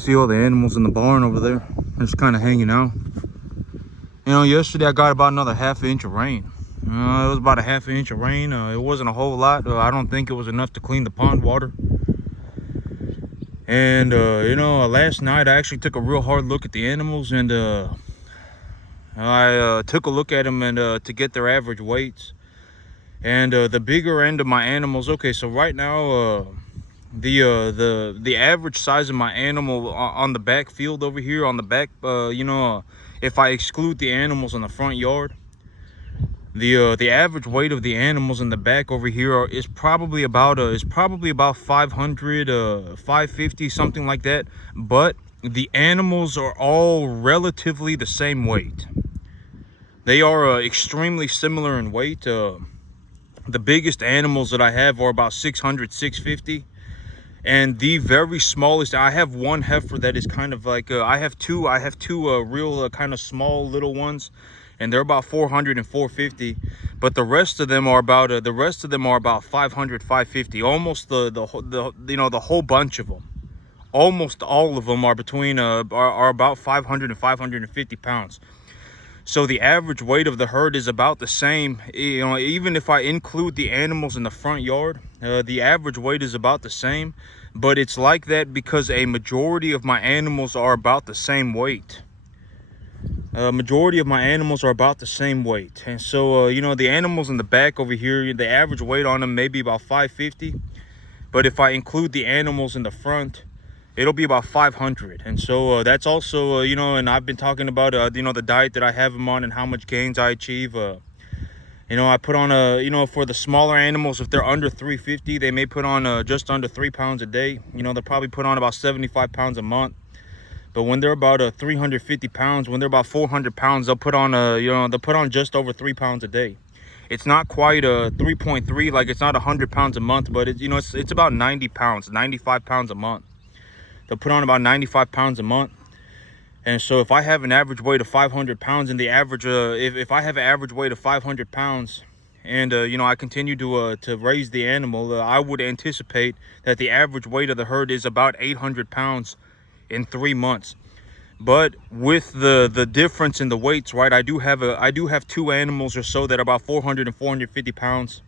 see all the animals in the barn over there. They're just kind of hanging out. You know, yesterday I got about another ½ inch of rain. It was about a ½ inch of rain. It wasn't a whole lot. I don't think it was enough to clean the pond water. And you know, last night I actually took a real hard look at the animals, and I took a look at them and to get their average weights. And the bigger end of my animals, okay, so right now the average size of my animal on the back field over here, on the back, you know, if I exclude the animals in the front yard, the average weight of the animals in the back over here is probably about 500, 550, something like that. But the animals are all relatively the same weight. They are extremely similar in weight. The biggest animals that I have are about 600, 650. And the very smallest, I have one heifer that is kind of like, I have two real kind of small little ones, and they're about 400 and 450. But the rest of them are about 500, 550. Almost the you know, the whole bunch of them, almost all of them are between are about 500 and 550 pounds. So the average weight of the herd is about the same. You know, even if I include the animals in the front yard, the average weight is about the same. But it's like that because a majority of my animals are about the same weight. Majority of my animals are about the same weight. And so, you know, the animals in the back over here, the average weight on them may be about 550. But if I include the animals in the front, it'll be about 500. And so that's also, you know, and I've been talking about, you know, the diet that I have them on and how much gains I achieve. You know, I put on you know, for the smaller animals, if they're under 350, they may put on just under 3 pounds a day. You know, they'll probably put on about 75 pounds a month. But when they're about 350 pounds, when they're about 400 pounds, they'll put on, you know, they'll put on just over 3 pounds a day. It's not quite 3.3, like it's not 100 pounds a month, but it's, you know, it's about 90 pounds, 95 pounds a month. They'll put on about 95 pounds a month. And so if I have an average weight of 500 pounds, and the average, if I have an average weight of 500 pounds, and you know, I continue to raise the animal, I would anticipate that the average weight of the herd is about 800 pounds in 3 months. But with the difference in the weights, right, I do have two animals or so that are about 400 and 450 pounds.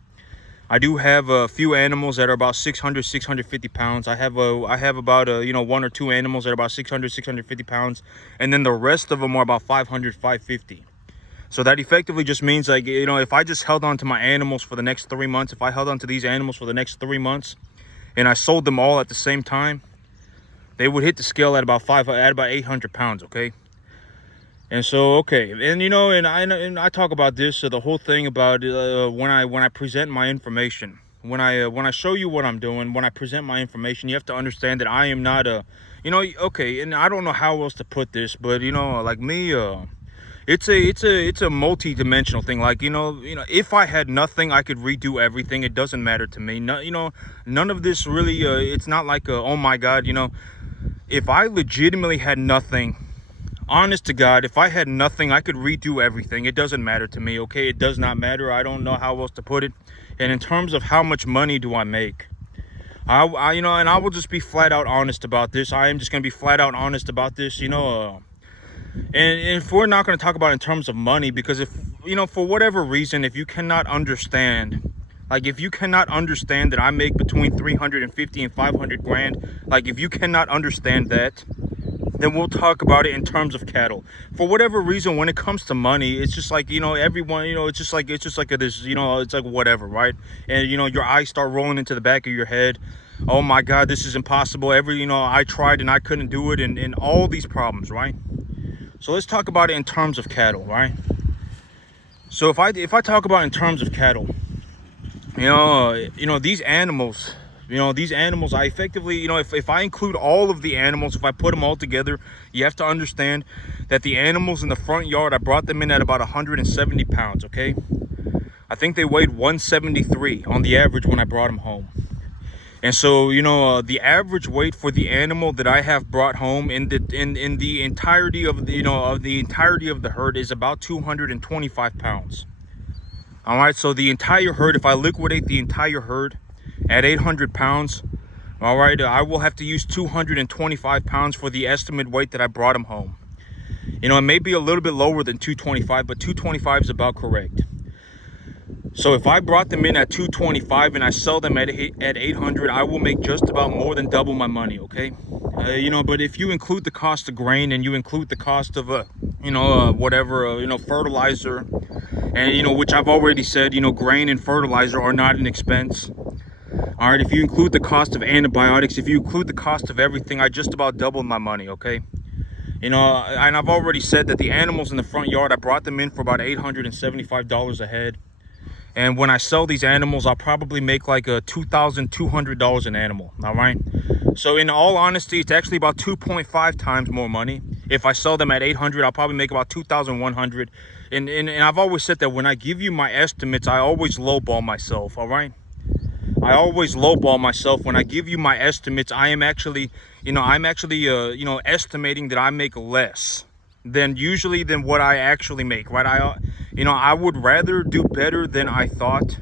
I do have a few animals that are about 600, 650 pounds. I have about you know, 1 or 2 animals that are about 600, 650 pounds, and then the rest of them are about 500, 550. So that effectively just means, like, you know, if I just held on to my animals for the next 3 months, if I held on to these animals for the next 3 months, and I sold them all at the same time, they would hit the scale at about 800 pounds, okay? And so, okay, and you know, and I talk about this, the whole thing about when I present my information, when I show you what I'm doing, when I present my information, you have to understand that I am not you know, okay, and I don't know how else to put this, but you know, like me, it's a multi-dimensional thing. Like, you know, if I had nothing, I could redo everything. It doesn't matter to me. No, you know, none of this really. It's not like, oh my God, you know, if I legitimately had nothing, honest to God, if I had nothing, I could redo everything. It doesn't matter to me, okay? It does not matter. I don't know how else to put it. And in terms of how much money do I make, I you know, and I will just be flat out honest about this. I am just going to be flat out honest about this, you know. And if we're not going to talk about in terms of money, because if, you know, for whatever reason, if you cannot understand, like, if you cannot understand that I make between 350 and 500 grand, like, if you cannot understand that, then we'll talk about it in terms of cattle. For whatever reason, when it comes to money, it's just like, you know, everyone, you know, it's just like this, you know, it's like whatever, right? And, you know, your eyes start rolling into the back of your head. Oh my God, this is impossible. You know, I tried and I couldn't do it, and all these problems, right? So let's talk about it in terms of cattle, right? So if I talk about in terms of cattle, you know, these animals, I effectively, you know, if I include all of the animals, if I put them all together, you have to understand that the animals in the front yard, I brought them in at about 170 pounds, okay? I think they weighed 173 on the average when I brought them home. And so, you know, the average weight for the animal that I have brought home in the entirety of the, you know, of the entirety of the herd is about 225 pounds. All right, so the entire herd, if I liquidate the entire herd at 800 pounds, All right, I will have to use 225 pounds for the estimate weight that I brought them home. You know, it may be a little bit lower than 225, but 225 is about correct. So if I brought them in at 225 and I sell them at 800, I will make just about more than double my money, okay? You know, but if you include the cost of grain and you include the cost of fertilizer, and you know, which I've already said, you know, grain and fertilizer are not an expense. All right, if you include the cost of antibiotics, if you include the cost of everything, I just about doubled my money, okay? You know, and I've already said that the animals in the front yard, I brought them in for about $875 a head. And when I sell these animals, I'll probably make like $2,200 an animal, all right? So in all honesty, it's actually about 2.5 times more money. If I sell them at 800, I'll probably make about 2,100. And I've always said that when I give you my estimates, I always lowball myself, all right? I always lowball myself. When I give you my estimates, I am actually, estimating that I make less than what I actually make, right? I would rather do better than I thought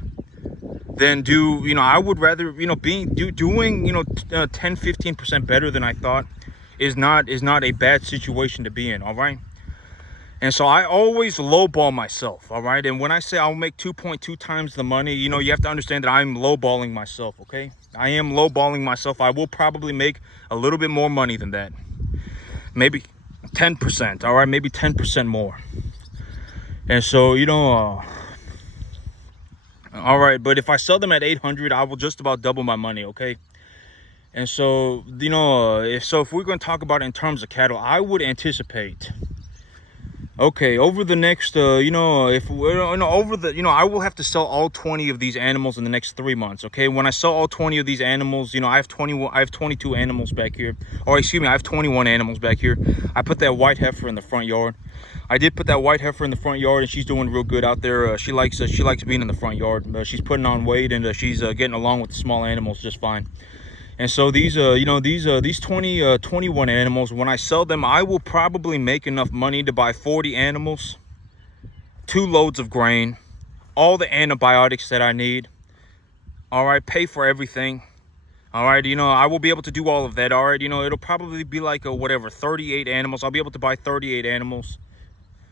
than do, I would rather, doing 10-15% better than I thought is not a bad situation to be in, all right? And so I always lowball myself, all right? And when I say I'll make 2.2 times the money, you have to understand that I'm lowballing myself, okay? I am lowballing myself. I will probably make a little bit more money than that. Maybe 10%, all right? Maybe 10% more. And so, all right, but if I sell them at 800, I will just about double my money, okay? And so, if we're going to talk about it in terms of cattle, I would anticipate, okay, over the next, I will have to sell all 20 of these animals in the next 3 months, okay? When I sell all 20 of these animals, I have 22 animals back here, or excuse me, I have 21 animals back here. I put that white heifer in the front yard. I did put that white heifer in the front yard, and she's doing real good out there. She likes being in the front yard. She's putting on weight, and she's getting along with the small animals just fine. And so these 21 animals, when I sell them, I will probably make enough money to buy 40 animals, 2 loads of grain, all the antibiotics that I need. All right, pay for everything. All right, I will be able to do all of that. All right, it'll probably be like 38 animals. I'll be able to buy 38 animals.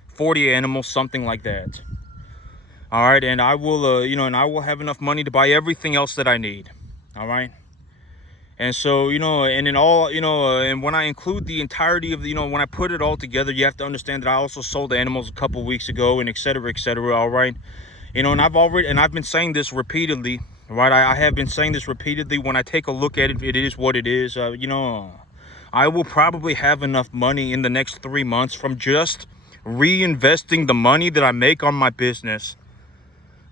40 animals, something like that. All right, and I will I will have enough money to buy everything else that I need. All right, and so and in all, and when I include the entirety of when I put it all together, you have to understand that I also sold animals a couple weeks ago, and et cetera, all right? And I've been saying this repeatedly, right? I have been saying this repeatedly. When I take a look at it, it is what it is. I will probably have enough money in the next 3 months from just reinvesting the money that I make on my business.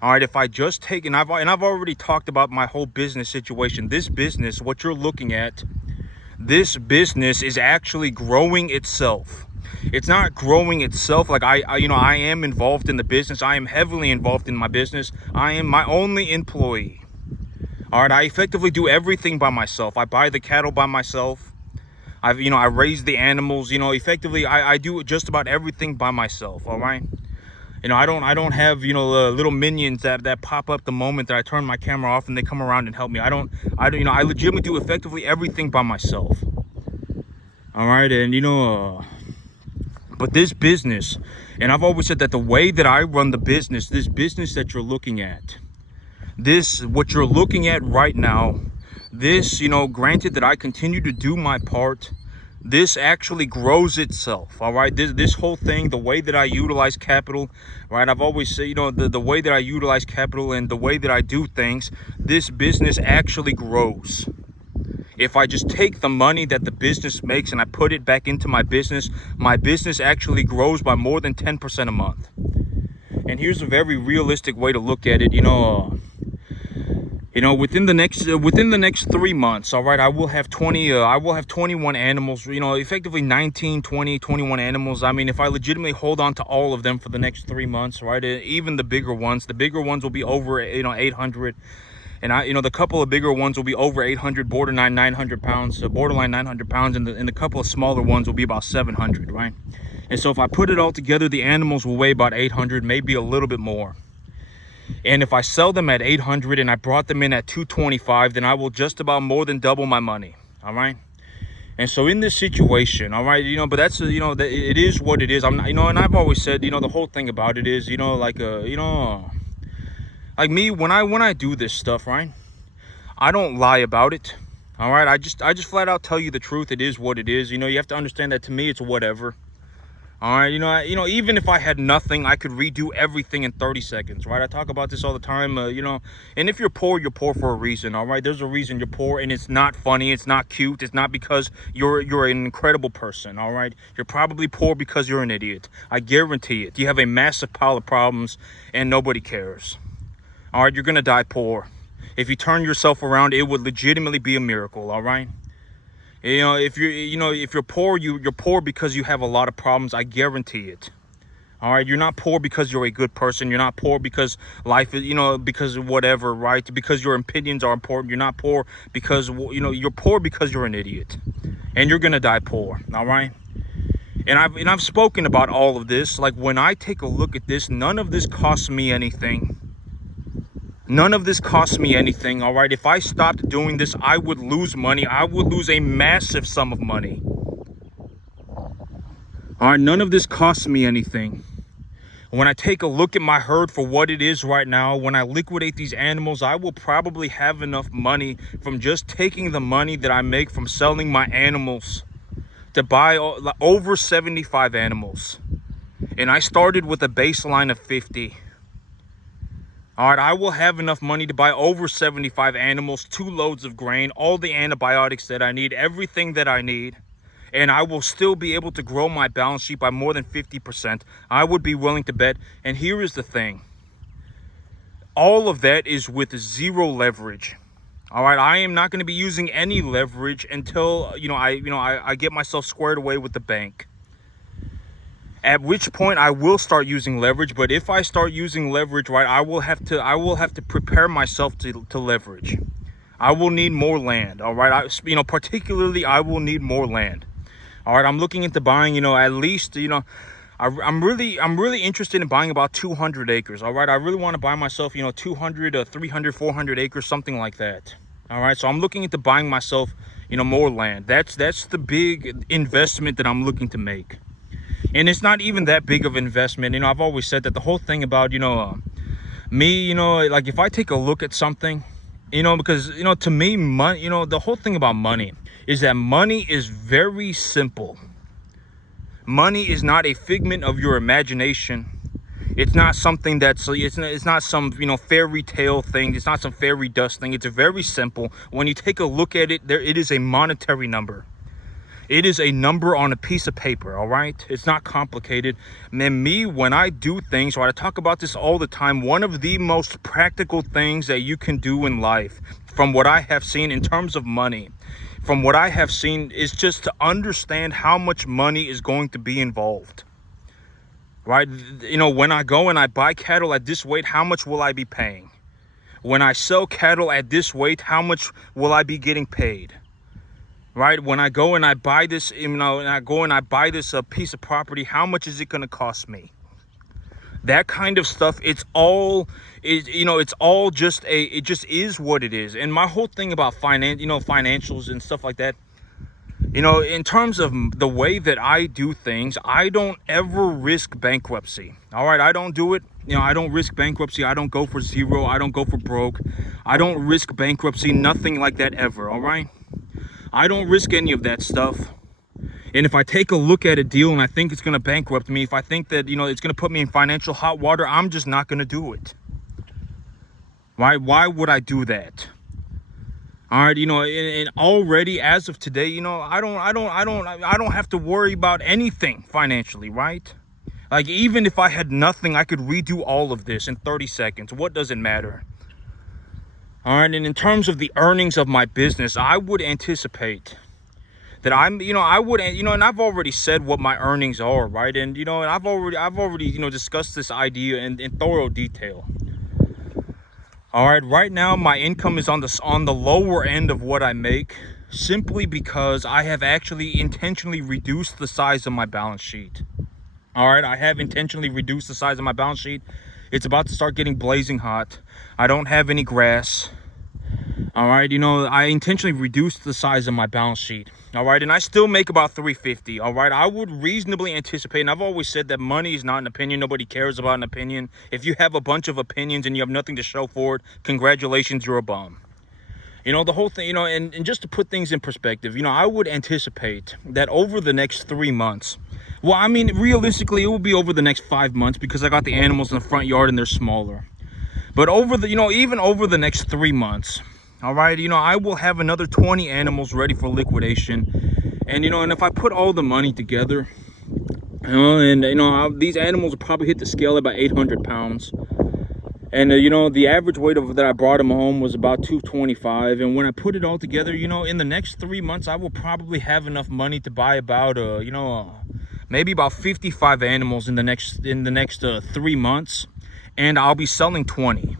All right, if I just take, and I've already talked about my whole business situation. This business, what you're looking at, this business is actually growing itself. It's not growing itself like I am involved in the business. I am heavily involved in my business. I am my only employee. All right, I effectively do everything by myself. I buy the cattle by myself. I raise the animals. Effectively, I do just about everything by myself. All right. I don't have little minions that pop up the moment that I turn my camera off and they come around and help me. I legitimately do effectively everything by myself. All right, and but this business, and I've always said that the way that I run the business, this business that you're looking at, what you're looking at right now, this, granted that I continue to do my part, this actually grows itself. All right, this whole thing, the way that I utilize capital, right? I've always said, the way that I utilize capital and the way that I do things, this business actually grows. If I just take the money that the business makes and I put it back into my business actually grows by more than 10% a month. And here's a very realistic way to look at it. Within the next 3 months, all right, I will have 21 animals, effectively 19, 20, 21 animals. I mean, if I legitimately hold on to all of them for the next 3 months, right, even the bigger ones will be over, 800. And the couple of bigger ones will be over 800, borderline 900 pounds, and the couple of smaller ones will be about 700, right? And so if I put it all together, the animals will weigh about 800, maybe a little bit more. And if I sell them at 800 and I brought them in at 225, then I will just about more than double my money. All right. And so in this situation, all right, but that's, it is what it is. I'm not, and I've always said, the whole thing about it is, like me, when I do this stuff, right, I don't lie about it. All right. I just flat out tell you the truth. It is what it is. You have to understand that to me, it's whatever. All right, even if I had nothing, I could redo everything in 30 seconds, right? I talk about this all the time, and if you're poor for a reason, all right? There's a reason you're poor, and it's not funny, it's not cute, it's not because you're an incredible person, all right? You're probably poor because you're an idiot. I guarantee it. You have a massive pile of problems, and nobody cares. All right, you're gonna die poor. If you turn yourself around, it would legitimately be a miracle, all right? If you're poor, you're poor because you have a lot of problems. I guarantee it. All right. You're not poor because you're a good person. You're not poor because life is, because of whatever, right? Because your opinions are important. You're not poor because, you're poor because you're an idiot, and you're going to die poor. All right. And I've spoken about all of this. Like, when I take a look at this, none of this costs me anything. None of this costs me anything, all right? If I stopped doing this, I would lose money. I would lose a massive sum of money. All right, none of this costs me anything. When I take a look at my herd for what it is right now, when I liquidate these animals, I will probably have enough money from just taking the money that I make from selling my animals to buy over 75 animals. And I started with a baseline of 50. All right, I will have enough money to buy over 75 animals, 2 loads of grain, all the antibiotics that I need, everything that I need. And I will still be able to grow my balance sheet by more than 50%. I would be willing to bet. And here is the thing. All of that is with 0 leverage. All right, I am not going to be using any leverage until, I get myself squared away with the bank. At which point I will start using leverage. But if I start using leverage, right, I will have to prepare myself to leverage. I will need more land. All right, particularly I will need more land. All right, I'm looking into buying, at least, I'm really interested in buying about 200 acres. All right, I really want to buy myself, 200, 300, 400 acres, something like that. All right, so I'm looking into buying myself, more land. That's the big investment that I'm looking to make. And it's not even that big of an investment. I've always said that the whole thing about, me, like if I take a look at something, because, to me, money, the whole thing about money is that money is very simple. Money is not a figment of your imagination. It's not something that's, it's not some, fairy tale thing. It's not some fairy dust thing. It's very simple. When you take a look at it, it is a monetary number. It is a number on a piece of paper, all right? It's not complicated. And me, when I do things, right, I talk about this all the time, one of the most practical things that you can do in life, from what I have seen in terms of money, from what I have seen, is just to understand how much money is going to be involved, right? When I go and I buy cattle at this weight, how much will I be paying? When I sell cattle at this weight, how much will I be getting paid? Right, when I go and I buy this, piece of property, how much is it going to cost me? That kind of stuff. It just is what it is. And my whole thing about financials and stuff like that, in terms of the way that I do things, I don't ever risk bankruptcy. All right, I don't do it. I don't risk bankruptcy. I don't go for zero. I don't go for broke. I don't risk bankruptcy. Nothing like that ever. All right. I don't risk any of that stuff. And if I take a look at a deal and I think it's going to bankrupt me, if I think that, it's going to put me in financial hot water, I'm just not going to do it. Why would I do that? All right, and already as of today, I don't have to worry about anything financially, right? Like, even if I had nothing, I could redo all of this in 30 seconds. What does it matter? All right, and in terms of the earnings of my business, I would anticipate that and I've already said what my earnings are, right? And, and I've already, discussed this idea in thorough detail. All right now my income is on the lower end of what I make, simply because I have actually intentionally reduced the size of my balance sheet. All right, I have intentionally reduced the size of my balance sheet. It's about to start getting blazing hot. I don't have any grass. All right, you know, I intentionally reduced the size of my balance sheet. All right, and I still make about 350. All right, I would reasonably anticipate, and I've always said that money is not an opinion. Nobody cares about an opinion. If you have a bunch of opinions and you have nothing to show for it, congratulations, you're a bum. You know, the whole thing, you know, and just to put things in perspective, you know, I would anticipate that over the next 3 months, well, I mean, realistically, it will be over the next 5 months because I got the animals in the front yard and they're smaller. But over the, you know, even over the next 3 months, all right, you know, I will have another 20 animals ready for liquidation. And, you know, and if I put all the money together, you know, and, you know, these animals will probably hit the scale at about 800 pounds. And, you know, the average weight of that I brought them home was about 225. And when I put it all together, you know, in the next 3 months, I will probably have enough money to buy about, you know, maybe about 55 animals in the next 3 months. And I'll be selling 20.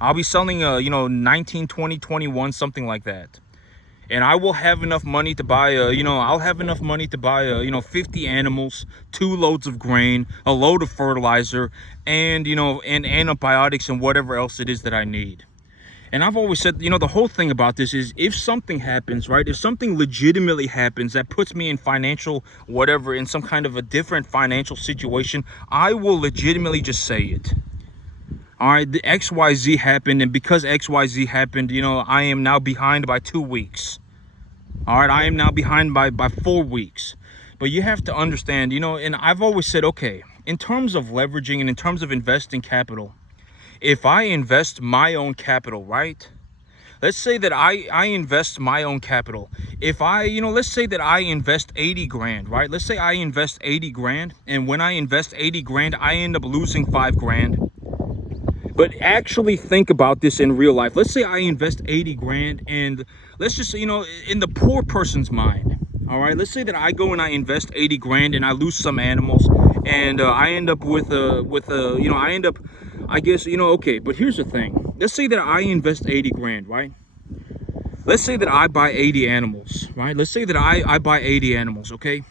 I'll be selling, you know, 19, 20, 21, something like that. And I will have enough money to buy, you know, I'll have enough money to buy, you know, 50 animals, 2 loads of grain, a load of fertilizer, and, you know, and antibiotics and whatever else it is that I need. And I've always said, you know, the whole thing about this is if something happens, right, if something legitimately happens that puts me in financial whatever, in some kind of a different financial situation, I will legitimately just say it. All right, the XYZ happened, and because XYZ happened, you know, I am now behind by 2 weeks. All right, I am now behind by 4 weeks. But you have to understand, you know, and I've always said, okay, in terms of leveraging and in terms of investing capital, if I invest my own capital, right? Let's say that I invest my own capital. If I, you know, let's say that I invest 80 grand, right? Let's say I invest 80 grand, and when I invest 80 grand, I end up losing 5 grand. But actually think about this in real life. Let's say I invest 80 grand, and let's just say, you know, in the poor person's mind, all right, let's say that I go and I invest 80 grand and I lose some animals, and I end up with you know, I guess, you know, okay, but here's the thing. Let's say that I invest 80 grand, right? Let's say that I buy 80 animals, right? Let's say that I buy 80 animals, okay?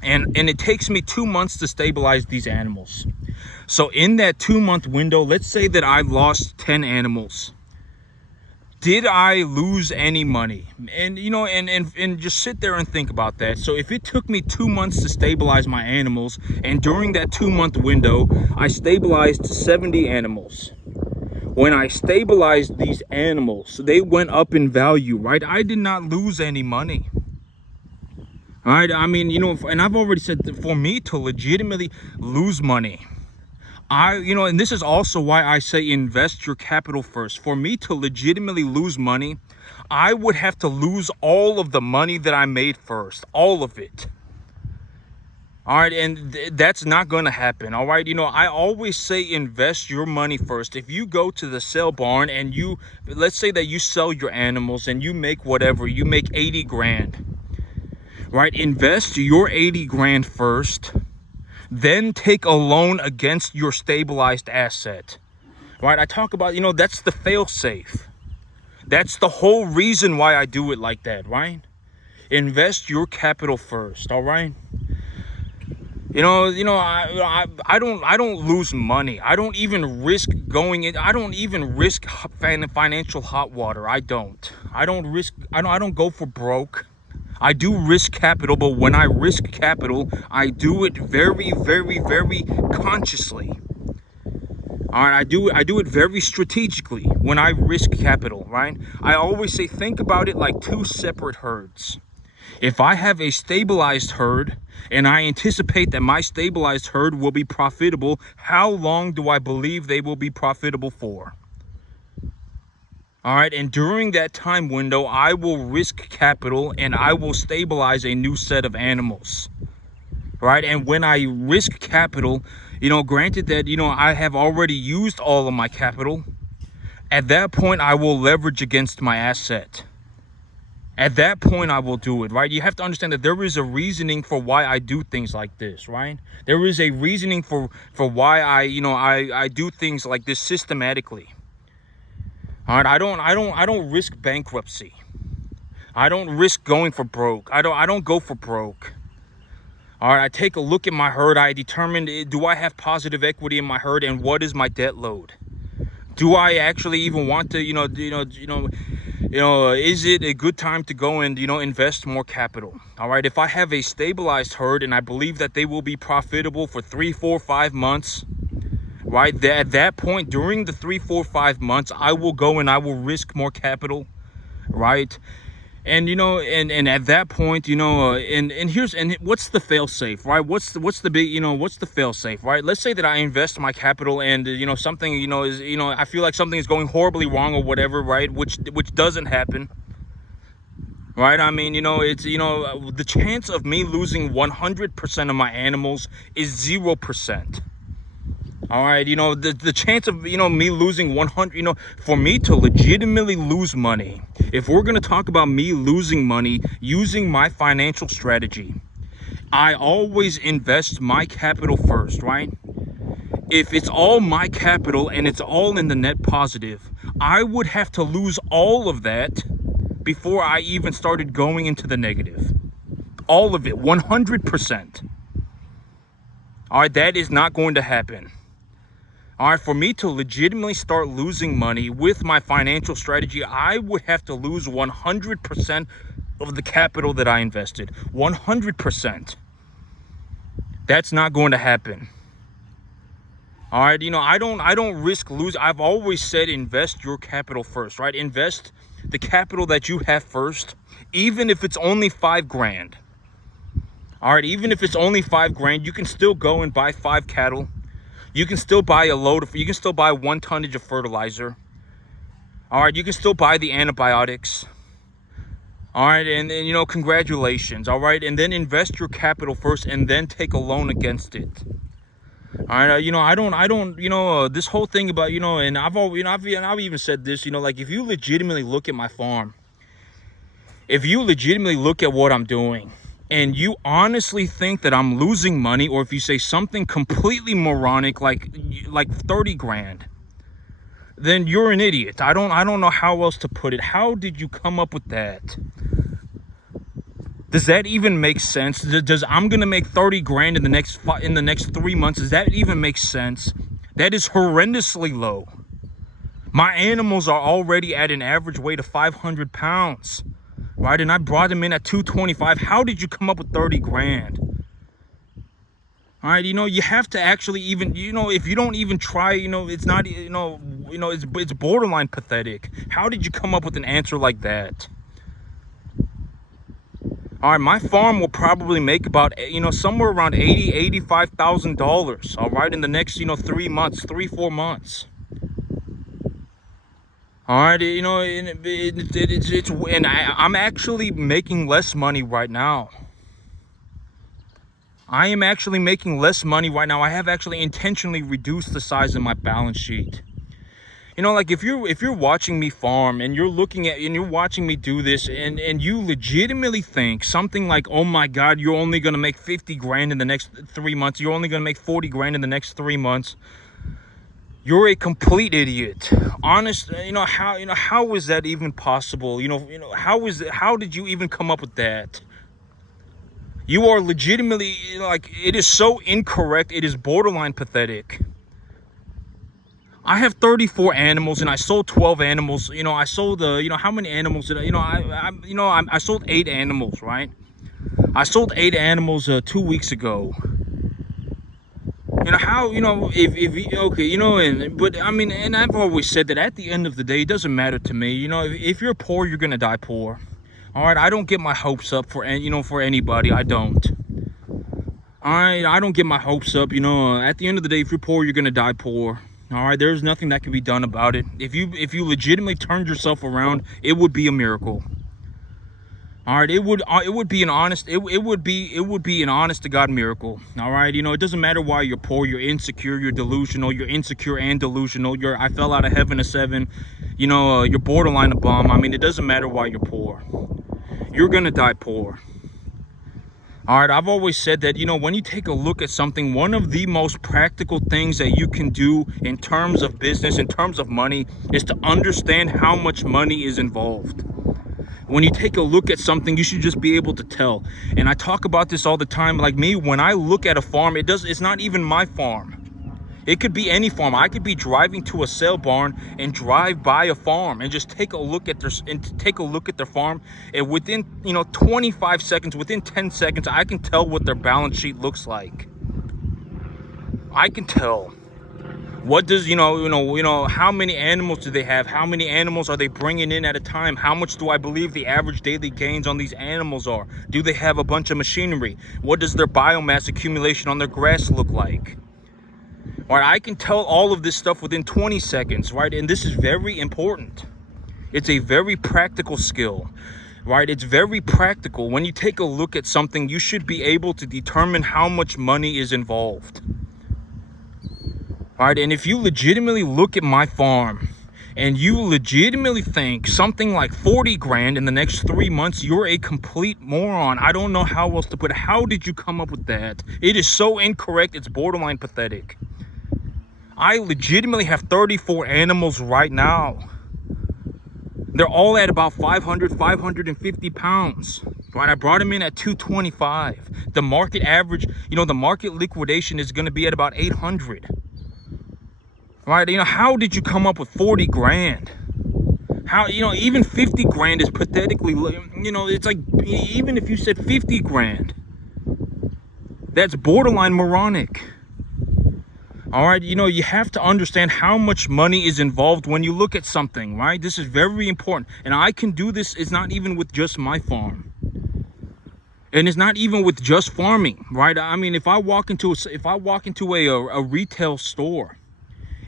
And it takes me 2 months to stabilize these animals. So in that 2-month window, let's say that I've lost 10 animals. Did I lose any money? And, you know, and just sit there and think about that. So if it took me 2 months to stabilize my animals, and during that 2-month window, I stabilized 70 animals. When I stabilized these animals, they went up in value, right? I did not lose any money. All right, I mean, you know, and I've already said that for me to legitimately lose money, you know, and this is also why I say invest your capital first. For me to legitimately lose money, I would have to lose all of the money that I made first, all of it. All right, and that's not going to happen. All right, you know, I always say invest your money first. If you go to the sale barn and let's say that you sell your animals and you make whatever, you make 80 grand. Right, invest your 80 grand first, then take a loan against your stabilized asset. Right, I talk about, you know, that's the fail safe. That's the whole reason why I do it like that, right? Invest your capital first, all right? You know, I don't lose money. I don't even risk going in. I don't even risk financial hot water. I don't go for broke. I do risk capital, but when I risk capital, I do it very, very, very consciously. All right, I do it very strategically when I risk capital, right? I always say think about it like 2 separate herds. If I have a stabilized herd and I anticipate that my stabilized herd will be profitable, how long do I believe they will be profitable for? All right, and during that time window, I will risk capital and I will stabilize a new set of animals. Right, and when I risk capital, you know, granted that, you know, I have already used all of my capital, at that point, I will leverage against my asset. At that point, I will do it, right? You have to understand that there is a reasoning for why I do things like this, right? There is a reasoning for why I do things like this systematically. All right, I don't risk bankruptcy. I don't risk going for broke. I don't go for broke. All right, I take a look at my herd. I determine, do I have positive equity in my herd, and what is my debt load? Do I actually even want to, is it a good time to go and, invest more capital? All right, if I have a stabilized herd and I believe that they will be profitable for 3, 4, 5 months, right? At that point, during the 3, 4, 5 months, I will go and I will risk more capital, right? And and at that point, and what's the fail safe, right? What's the big, what's the fail safe, right? Let's say that I invest my capital and something, is, I feel like something is going horribly wrong or whatever, right? Which doesn't happen, right? I mean, it's, the chance of me losing 100% of my animals is 0%. All right, the chance of, me losing 100, for me to legitimately lose money, if we're going to talk about me losing money using my financial strategy, I always invest my capital first, right? If it's all my capital and it's all in the net positive, I would have to lose all of that before I even started going into the negative. All of it, 100%. All right, that is not going to happen. All right, for me to legitimately start losing money with my financial strategy, I would have to lose 100% of the capital that I invested. 100%. That's not going to happen. All right, I don't risk losing. I've always said invest your capital first, right? Invest the capital that you have first, even if it's only $5,000. All right, even if it's only $5,000, you can still go and buy 5 cattle. You can still buy you can still buy 1 tonnage of fertilizer. All right, you can still buy the antibiotics. All right, and congratulations. All right, and then invest your capital first, and then take a loan against it. All right, I don't, this whole thing about, and I've always, I've even said this, like, if you legitimately look at my farm, if you legitimately look at what I'm doing, and you honestly think that I'm losing money, or if you say something completely moronic like $30,000, then you're an idiot. I don't know how else to put it. How did you come up with that? Does that even make sense? Does I'm gonna make $30,000 in the next 3 months? Does that even make sense? That is horrendously low. My animals are already at an average weight of 500 pounds. Right, and I brought them in at 225. How did you come up with $30,000? All right, you have to actually even, if you don't even try, it's not, it's borderline pathetic. How did you come up with an answer like that? All right, my farm will probably make about, somewhere around $85,000. All right, in the next, 3 months, 3, 4 months. All right, I'm actually making less money right now. I am actually making less money right now. I have actually intentionally reduced the size of my balance sheet. Like, if you're watching me farm and you're watching me do this, and you legitimately think something like, oh my God, you're only gonna make $50,000 in the next 3 months. You're only gonna make $40,000 in the next 3 months. You're a complete idiot. Honest, how is that even possible? How did you even come up with that? You are legitimately, like, it is so incorrect. It is borderline pathetic. I have 34 animals, and I sold 12 animals. I sold how many animals did I sold 8 animals, right? I sold 8 animals 2 weeks ago. But I mean, and I've always said that at the end of the day, it doesn't matter to me. If you're poor, you're gonna die poor. All right, I don't get my hopes up for anybody. I don't. All right, I don't get my hopes up. At the end of the day, if you're poor, you're gonna die poor. All right, there's nothing that can be done about it. If you legitimately turned yourself around, it would be a miracle. All right, it would be an honest to God miracle. All right, it doesn't matter why you're poor, you're insecure, you're delusional, you're insecure and delusional. I fell out of heaven a 7. You're borderline a bum. I mean, it doesn't matter why you're poor. You're gonna die poor. All right, I've always said that, when you take a look at something, one of the most practical things that you can do in terms of business, in terms of money, is to understand how much money is involved. When you take a look at something, you should just be able to tell. And I talk about this all the time. Like me, when I look at a farm, it's not even my farm. It could be any farm. I could be driving to a sale barn and drive by a farm and just take a look at their farm. And within 25 seconds, within 10 seconds, I can tell what their balance sheet looks like. I can tell. What does how many animals do they have? How many animals are they bringing in at a time? How much do I believe the average daily gains on these animals are? Do they have a bunch of machinery? What does their biomass accumulation on their grass look like? All right, I can tell all of this stuff within 20 seconds, right? And this is very important. It's a very practical skill, right? It's very practical. When you take a look at something, you should be able to determine how much money is involved. All right, and if you legitimately look at my farm and you legitimately think something like 40 grand in the next 3 months, you're a complete moron. I don't know how else to put it. How did you come up with that? It is so incorrect, it's borderline pathetic. I legitimately have 34 animals right now. They're all at about 550 pounds. Right, I brought them in at 225. The market average, the market liquidation is going to be at about 800. Right, how did you come up with 40 grand? How, even 50 grand is pathetically, it's like, even if you said 50 grand, that's borderline moronic. All right, you have to understand how much money is involved when you look at something, right? This is very important. And I can do this. It's not even with just my farm. And it's not even with just farming, right? I mean, if I walk into a retail store,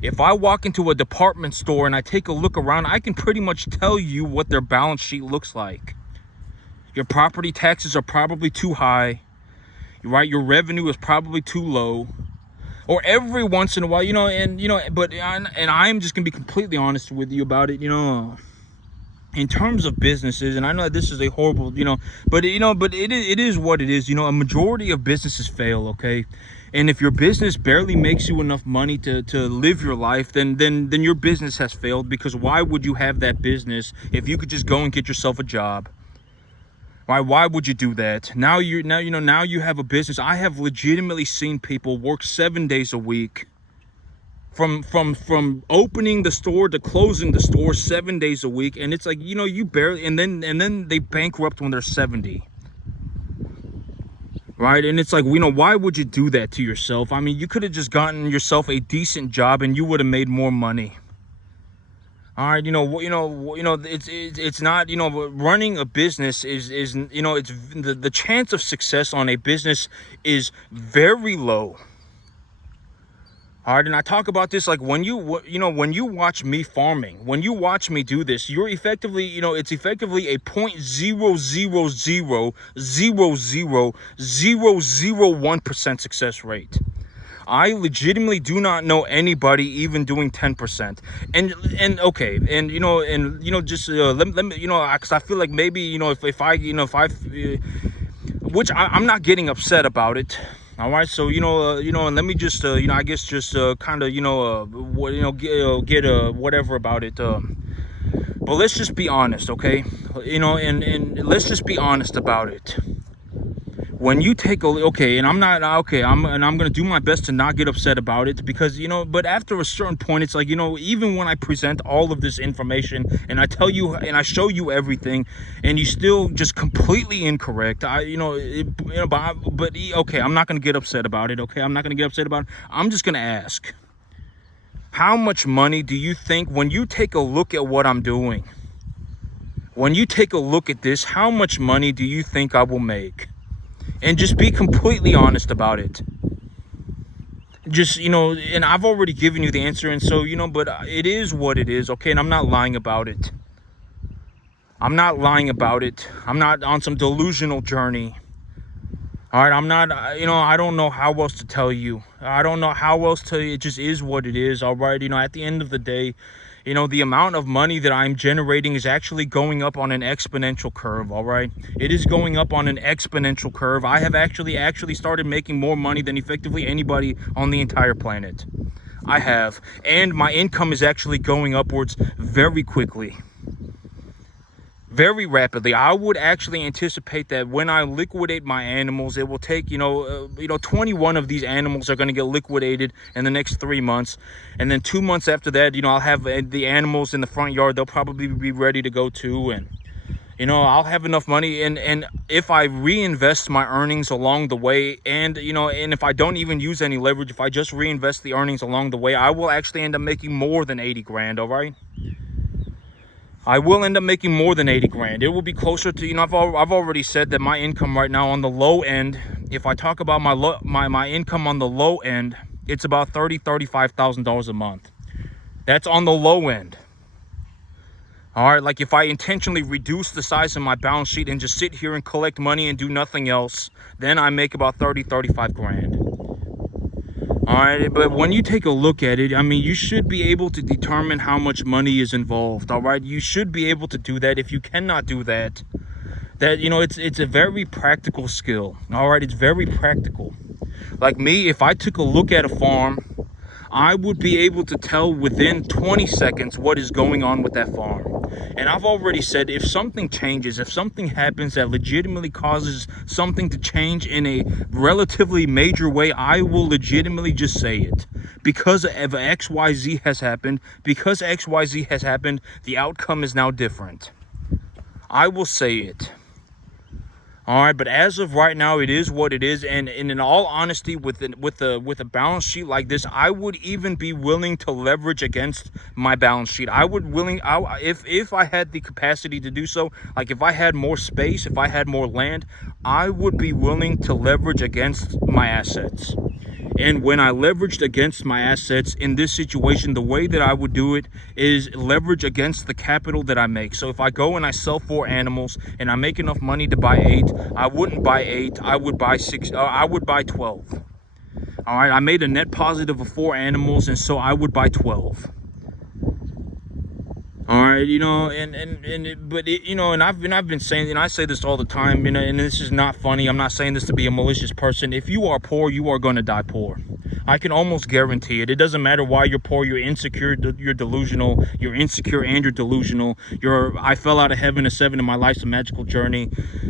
if I walk into a department store and I take a look around, I can pretty much tell you what their balance sheet looks like. Your property taxes are probably too high, right? Your revenue is probably too low. Or every once in a while, but I'm just gonna be completely honest with you about it, in terms of businesses. And I know that this is a horrible, but it is what it is. A majority of businesses fail, okay? And if your business barely makes you enough money to live your life, then your business has failed. Because why would you have that business if you could just go and get yourself a job? Why would you do that? Now you have a business. I have legitimately seen people work 7 days a week, from opening the store to closing the store, 7 days a week, and it's like, you barely, and then they bankrupt when they're 70. Right? And it's like, why would you do that to yourself? I mean, you could have just gotten yourself a decent job and you would have made more money. All right, it's not, running a business is it's the chance of success on a business is very low. All right, and I talk about this like when you watch me farming, when you watch me do this, you're effectively, it's effectively a 0.000000001% success rate. I legitimately do not know anybody even doing 10%. And okay, and just let me, because I feel like maybe, which I'm not getting upset about it. All right, so and let me just I guess just kind of get whatever about it. But let's just be honest, okay? And let's just be honest about it. When you take a okay, and I'm gonna do my best to not get upset about it, because but after a certain point, it's like, even when I present all of this information and I tell you and I show you everything, and you still just completely incorrect, but okay, I'm not gonna get upset about it. Okay, I'm not gonna get upset about it. I'm just gonna ask, how much money do you think, when you take a look at what I'm doing, when you take a look at this, how much money do you think I will make? And just be completely honest about it. Just, and I've already given you the answer. And so, but it is what it is, okay? And I'm not lying about it. I'm not lying about it. I'm not on some delusional journey. All right, I'm not, I don't know how else to tell you. I don't know how else to, it just is what it is, all right? At the end of the day, the amount of money that I'm generating is actually going up on an exponential curve, all right? It is going up on an exponential curve. I have actually started making more money than effectively anybody on the entire planet. I have. And my income is actually going upwards very quickly. very rapidly. I would actually anticipate that when I liquidate my animals, it will take 21 of these animals are going to get liquidated in the next 3 months, and then 2 months after that, I'll have the animals in the front yard. They'll probably be ready to go too, and I'll have enough money. And if I reinvest my earnings along the way, and and if I don't even use any leverage, if I just reinvest the earnings along the way, I will actually end up making more than 80 grand. All right, I will end up making more than 80 grand. It will be closer to, I've already said that my income right now on the low end, if I talk about my income on the low end, it's about $35,000 a month. That's on the low end. All right, like if I intentionally reduce the size of my balance sheet and just sit here and collect money and do nothing else, then I make about 35 grand. All right, but when you take a look at it, I mean, you should be able to determine how much money is involved. All right, you should be able to do that. If you cannot do that, it's a very practical skill. All right, it's very practical. Like me, if I took a look at a farm, I would be able to tell within 20 seconds what is going on with that farm. And I've already said, if something changes, if something happens that legitimately causes something to change in a relatively major way, I will legitimately just say it. Because of XYZ has happened, the outcome is now different. I will say it. All right, but as of right now, it is what it is, and in all honesty, with a balance sheet like this, I would even be willing to leverage against my balance sheet. If I had the capacity to do so, like if I had more space, if I had more land, I would be willing to leverage against my assets. And when I leveraged against my assets in this situation, the way that I would do it is leverage against the capital that I make. So if I go and I sell 4 animals and I make enough money to buy 8, I wouldn't buy 8, I would buy 6, I would buy 12. All right, I made a net positive of 4 animals, and so I would buy 12. All right, and I've been saying, and I say this all the time, and this is not funny. I'm not saying this to be a malicious person. If you are poor, you are going to die poor. I can almost guarantee it. It doesn't matter why you're poor. You're insecure. You're delusional. You're insecure and you're delusional. I fell out of heaven at 7 in my life's a magical journey.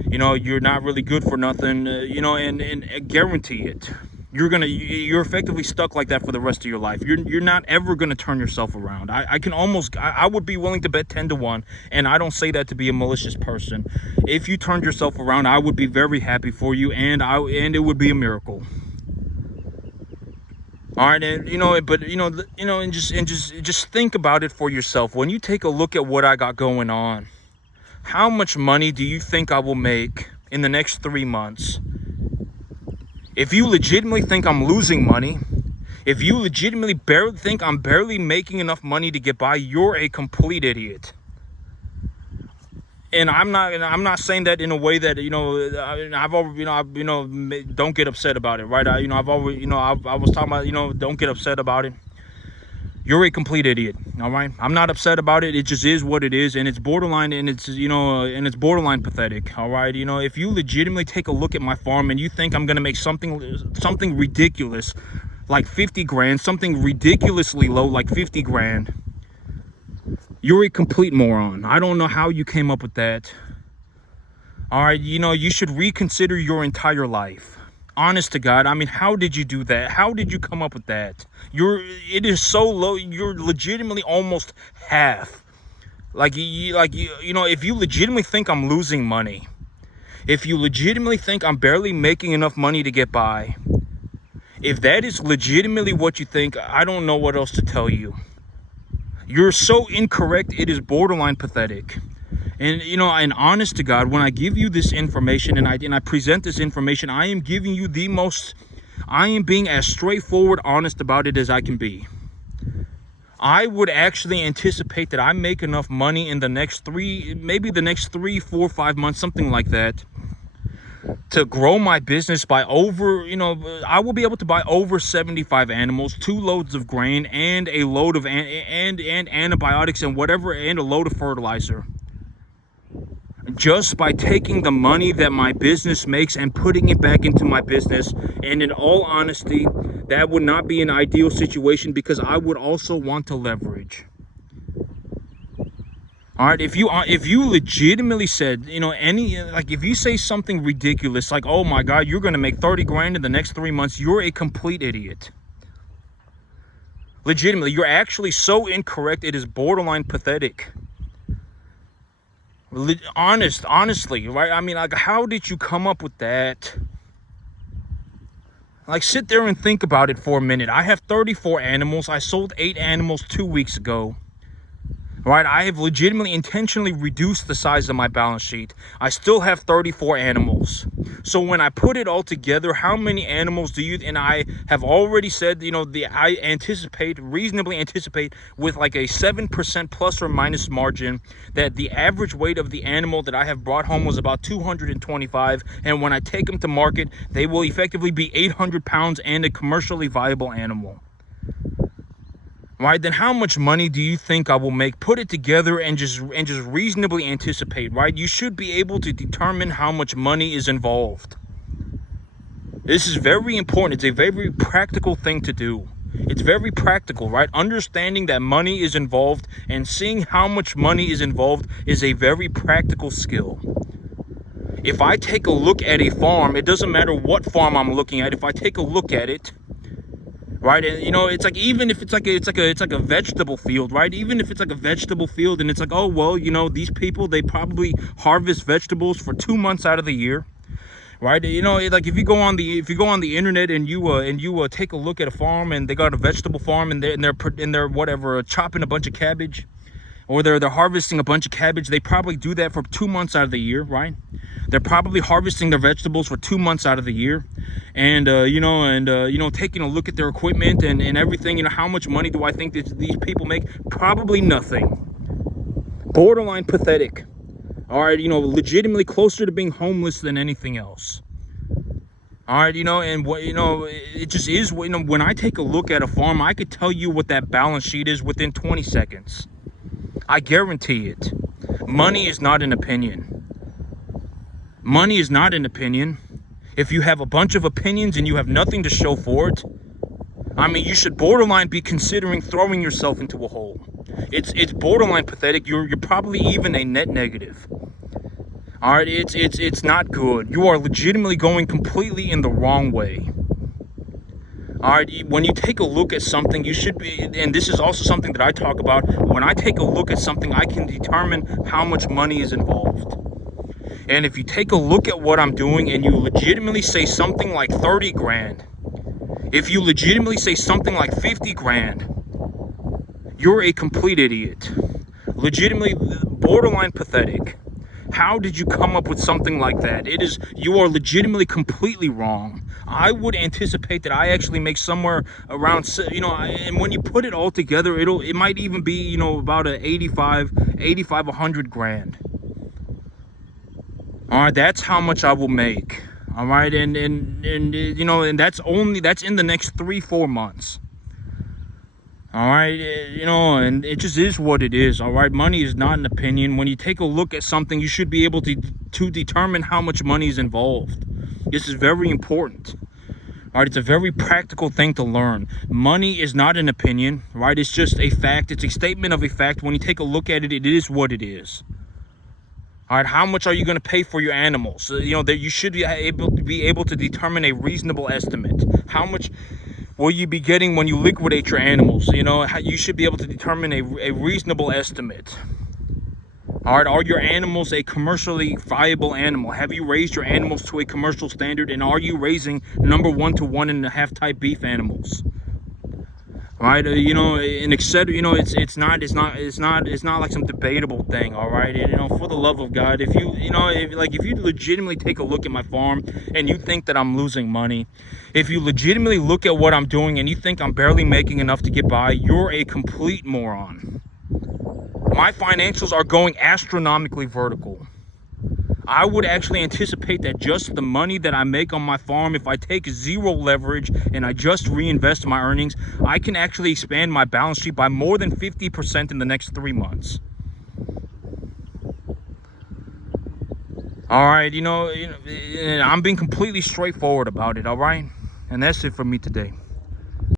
You're not really good for nothing. And guarantee it. You're effectively stuck like that for the rest of your life. You're not ever gonna turn yourself around. I would be willing to bet 10 to 1, and I don't say that to be a malicious person. If you turned yourself around, I would be very happy for you, and it would be a miracle. All right, and just think about it for yourself. When you take a look at what I got going on, how much money do you think I will make in the next 3 months? If you legitimately think I'm losing money, if you legitimately think I'm barely making enough money to get by, you're a complete idiot. And I'm not saying that in a way that, I've already, don't get upset about it, right? I was talking about, don't get upset about it. You're a complete idiot. All right, I'm not upset about it. It just is what it is, and it's borderline, and it's borderline pathetic. All right, if you legitimately take a look at my farm and you think I'm gonna make something ridiculous, like 50 grand, something ridiculously low, like 50 grand, you're a complete moron. I don't know how you came up with that. All right, you should reconsider your entire life. Honest to God, I mean, how did you do that? How did you come up with that? It is so low. You're legitimately almost half. If you legitimately think I'm losing money, if you legitimately think I'm barely making enough money to get by, if that is legitimately what you think, I don't know what else to tell you. You're so incorrect. It is borderline pathetic. And and honest to God, when I give you this information and I present this information, I am giving you I am being as straightforward, honest about it as I can be. I would actually anticipate that I make enough money in the next 3, 4, 5 months, something like that, to grow my business by I will be able to buy over 75 animals, 2 loads of grain, and a load of and antibiotics and a load of fertilizer. Just by taking the money that my business makes and putting it back into my business. And in all honesty, that would not be an ideal situation, because I would also want to leverage. All right, if you legitimately said, if you say something ridiculous like, oh my God, you're gonna make 30 grand in the next 3 months, you're a complete idiot. Legitimately, you're actually so incorrect, it is borderline pathetic. Honestly, right? I mean, like, how did you come up with that? Like, sit there and think about it for a minute. I have 34 animals. I sold 8 animals 2 weeks ago. Right, I have legitimately intentionally reduced the size of my balance sheet. I still have 34 animals. So when I put it all together, how many animals do you, and I have already said, I reasonably anticipate with like a 7% plus or minus margin that the average weight of the animal that I have brought home was about 225. And when I take them to market, they will effectively be 800 pounds and a commercially viable animal. Right, then how much money do you think I will make? Put it together and just reasonably anticipate, right? You should be able to determine how much money is involved. This is very important. It's a very practical thing to do. It's very practical, right? Understanding that money is involved and seeing how much money is involved is a very practical skill. If I take a look at a farm, it doesn't matter what farm I'm looking at. If I take a look at it, right, and it's like, even if it's like a vegetable field, right? Even if it's like a vegetable field, and it's like, oh well, these people, they probably harvest vegetables for 2 months out of the year, right? Like, if you go on the internet and you take a look at a farm, and they got a vegetable farm, and they're whatever, chopping a bunch of cabbage, or they're harvesting a bunch of cabbage. They probably do that for 2 months out of the year, right? They're probably harvesting their vegetables for 2 months out of the year, and taking a look at their equipment and everything. How much money do I think that these people make? Probably nothing. Borderline pathetic. All right, legitimately closer to being homeless than anything else. All right, and what it just is. When I take a look at a farm, I could tell you what that balance sheet is within 20 seconds. I guarantee it. Money is not an opinion. Money is not an opinion. If you have a bunch of opinions and you have nothing to show for it, I mean, you should borderline be considering throwing yourself into a hole. It's borderline pathetic. You're probably even a net negative. All right, it's not good. You are legitimately going completely in the wrong way. All right, when you take a look at something, you should be, and this is also something that I talk about, when I take a look at something, I can determine how much money is involved. And if you take a look at what I'm doing and you legitimately say something like 30 grand, if you legitimately say something like 50 grand, you're a complete idiot. Legitimately borderline pathetic. How did you come up with something like that? You are legitimately completely wrong. I would anticipate that I actually make somewhere around, and when you put it all together, it might even be, about a 100 grand. All right, that's how much I will make. All right, and that's in the next 3-4 months. All right, and it just is what it is. All right, money is not an opinion. When you take a look at something, you should be able to determine how much money is involved. This is very important. All right, it's a very practical thing to learn. Money is not an opinion, right? It's just a fact. It's a statement of a fact. When you take a look at it, it is what it is. All right, how much are you going to pay for your animals? That you should be able to determine a reasonable estimate. How much will you be getting when you liquidate your animals? You should be able to determine a reasonable estimate. All right, are your animals a commercially viable animal? Have you raised your animals to a commercial standard, and are you raising number 1 to 1.5 type beef animals? Right, and etc. It's not like some debatable thing. All right, for the love of God, if you legitimately take a look at my farm and you think that I'm losing money, if you legitimately look at what I'm doing and you think I'm barely making enough to get by, you're a complete moron. My financials are going astronomically vertical. I would actually anticipate that just the money that I make on my farm, if I take zero leverage and I just reinvest my earnings, I can actually expand my balance sheet by more than 50% in the next 3 months. All right, I'm being completely straightforward about it, all right? And that's it for me today.